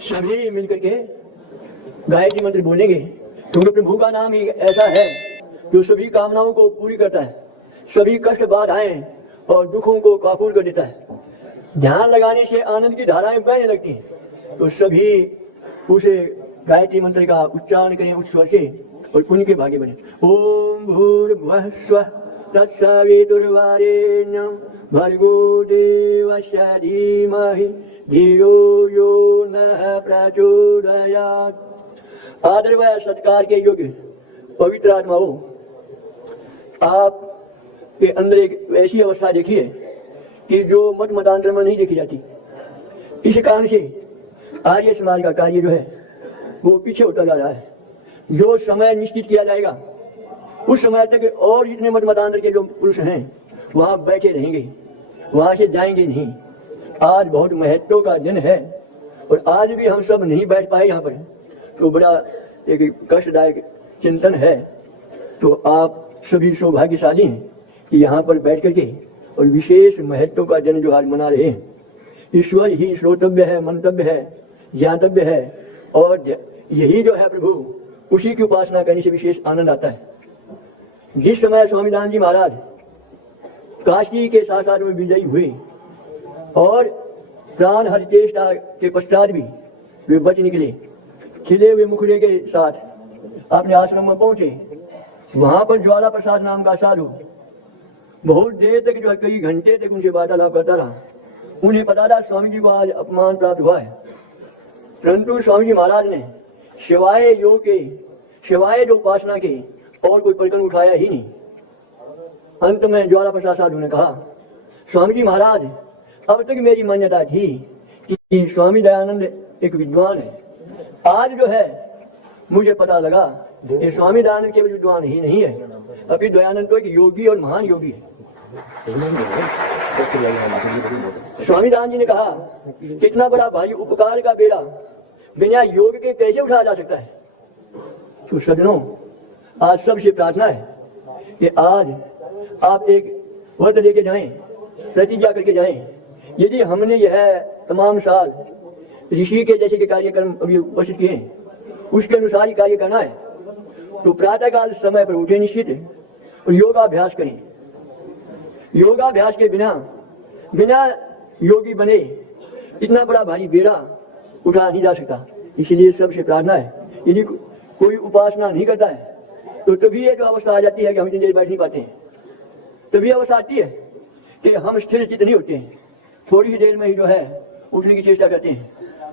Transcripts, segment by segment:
सभी मिलकर के गायत्री मंत्र बोलेंगे, क्योंकि प्रभु का नाम ही ऐसा है जो सभी कामनाओं को पूरी करता है, सभी कष्ट बाधाएं और दुखों को काबू कर देता है। ध्यान लगाने से आनंद की धाराएं बहने लगती हैं। तो सभी उसे गायत्री मंत्र का उच्चारण करें उच्च स्वर से और पुण्य के भागी बने। ओम भूर्भुवः स्वः तत्सवितुर्वरेण्यं भर्गो देवस्य धीमहि धियो यो नः प्रचोदयात्। आदर व सत्कार के योग्य पवित्र आत्माओं, आप के अंदर एक ऐसी अवस्था देखिए कि जो मत मतांतर में नहीं देखी जाती। इस कारण से आर्य समाज का कार्य जो है वो पीछे होता जा रहा है। जो समय निश्चित किया जाएगा उस समय तक और जितने मत मतांतर के जो पुरुष हैं वहां बैठे रहेंगे, वहां से जाएंगे नहीं। आज बहुत महत्व का दिन है और आज भी हम सब नहीं बैठ पाए यहाँ पर, तो बड़ा एक कष्टदायक चिंतन है। तो आप सभी सौभाग्यशाली हैं कि यहाँ पर बैठ करके और विशेष महत्व का दिन जो आज मना रहे हैं। ईश्वर ही श्रोतव्य है, मंतव्य है, ज्ञातव्य है और यही जो है प्रभु, उसी की उपासना करने से विशेष आनंद आता है। जिस समय स्वामीदान जी महाराज काशी के साथ साथ में विजयी हुए और प्राण हरिचेष्टा के पश्चात भी वे बच निकले, खिले हुए मुखड़े के साथ अपने आश्रम में पहुंचे। वहां पर ज्वाला प्रसाद नाम का साधु बहुत देर तक जो है कई घंटे तक उनसे वार्तालाप करता रहा। उन्हें पता था स्वामी जी को आज अपमान प्राप्त हुआ है, परंतु स्वामी जी महाराज ने शिवाय योग के, शिवाय जो उपासना के और कोई प्रकरण उठाया ही नहीं। अंत में ज्वाला प्रसाद साधु ने कहा, स्वामी जी महाराज, अब तक मेरी मान्यता थी कि स्वामी दयानंद एक विद्वान है। आज जो है मुझे पता लगा कि स्वामी दयानंद केवल विद्वान ही नहीं है, अभी दयानंद तो एक योगी और महान योगी है। स्वामी दयानंद जी ने कहा, कितना बड़ा भारी उपकार का बेड़ा बिना योग के कैसे उठाया जा सकता है। तो सज्जनों, आज सबसे प्रार्थना है कि आज आप एक व्रत लेके जाएं, प्रतिज्ञा करके जाएं। यदि हमने यह तमाम साल ऋषि के जैसे के कार्यक्रम अभी उपस्थित किए, उसके अनुसार ही कार्य करना है, तो प्रातःकाल समय पर उठे निश्चित और योगाभ्यास करें। योगाभ्यास के बिना योगी बने इतना बड़ा भारी बेड़ा उठा नहीं जा सकता। इसलिए सबसे प्रार्थना है, यदि कोई उपासना नहीं करता है तो तभी ये जो अवस्था आ जाती है कि हम इतनी देर बैठ नहीं पाते हैं। तभी अवस्था आती है कि हम स्थिर चित्त नहीं होते हैं, थोड़ी ही देर में ही जो है उठने की चेष्टा करते हैं।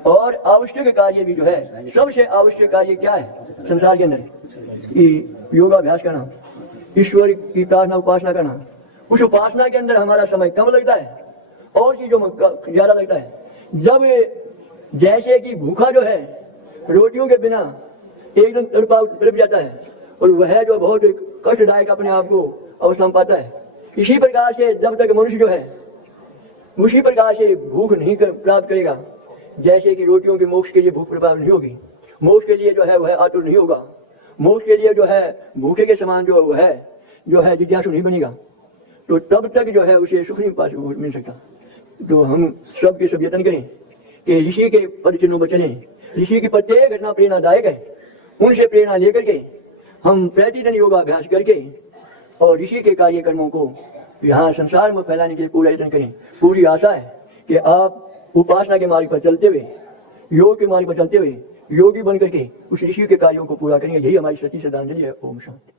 और आवश्यक कार्य भी जो है, सबसे आवश्यक कार्य क्या है संसार के अंदर, कि योगाभ्यास करना, ईश्वर की प्रार्थना उपासना करना। उस उपासना के अंदर हमारा समय कम लगता है और चीजों में ज्यादा लगता है। जब जैसे कि भूखा जो है रोटियों के बिना एकदम तड़प जाता है और वह जो बहुत कष्टदायक अपने आप को अवस्था में पाता है, इसी प्रकार से जब तक मनुष्य जो है उसी प्रकार से भूख नहीं प्राप्त करेगा, जैसे कि रोटियों के मोक्ष के लिए भूख प्राप्त नहीं होगी, मोक्ष के लिए जो है वह आतुर नहीं होगा, मोक्ष के लिए जो है भूखे के समान जो है जिज्ञासु नहीं बनेगा, तो तब तक जो है उसे सुख नहीं पास मिल सकता। तो हम सब के सब यत्न करें कि ऋषि के पद चिन्हों पर चलें। ऋषि की प्रत्येक घटना प्रेरणादायक है, उनसे प्रेरणा लेकर के हम प्रतिदिन योगाभ्यास करके और ऋषि के कार्यक्रमों को यहाँ संसार में फैलाने के लिए पूरा यत्न करें। पूरी आशा है कि आप उपासना के मार्ग पर चलते हुए, योग के मार्ग पर चलते हुए योगी बन करके उस ऋषि के कार्यों को पूरा करेंगे। यही हमारी सच्ची श्रद्धांजलि है। ओम शांति।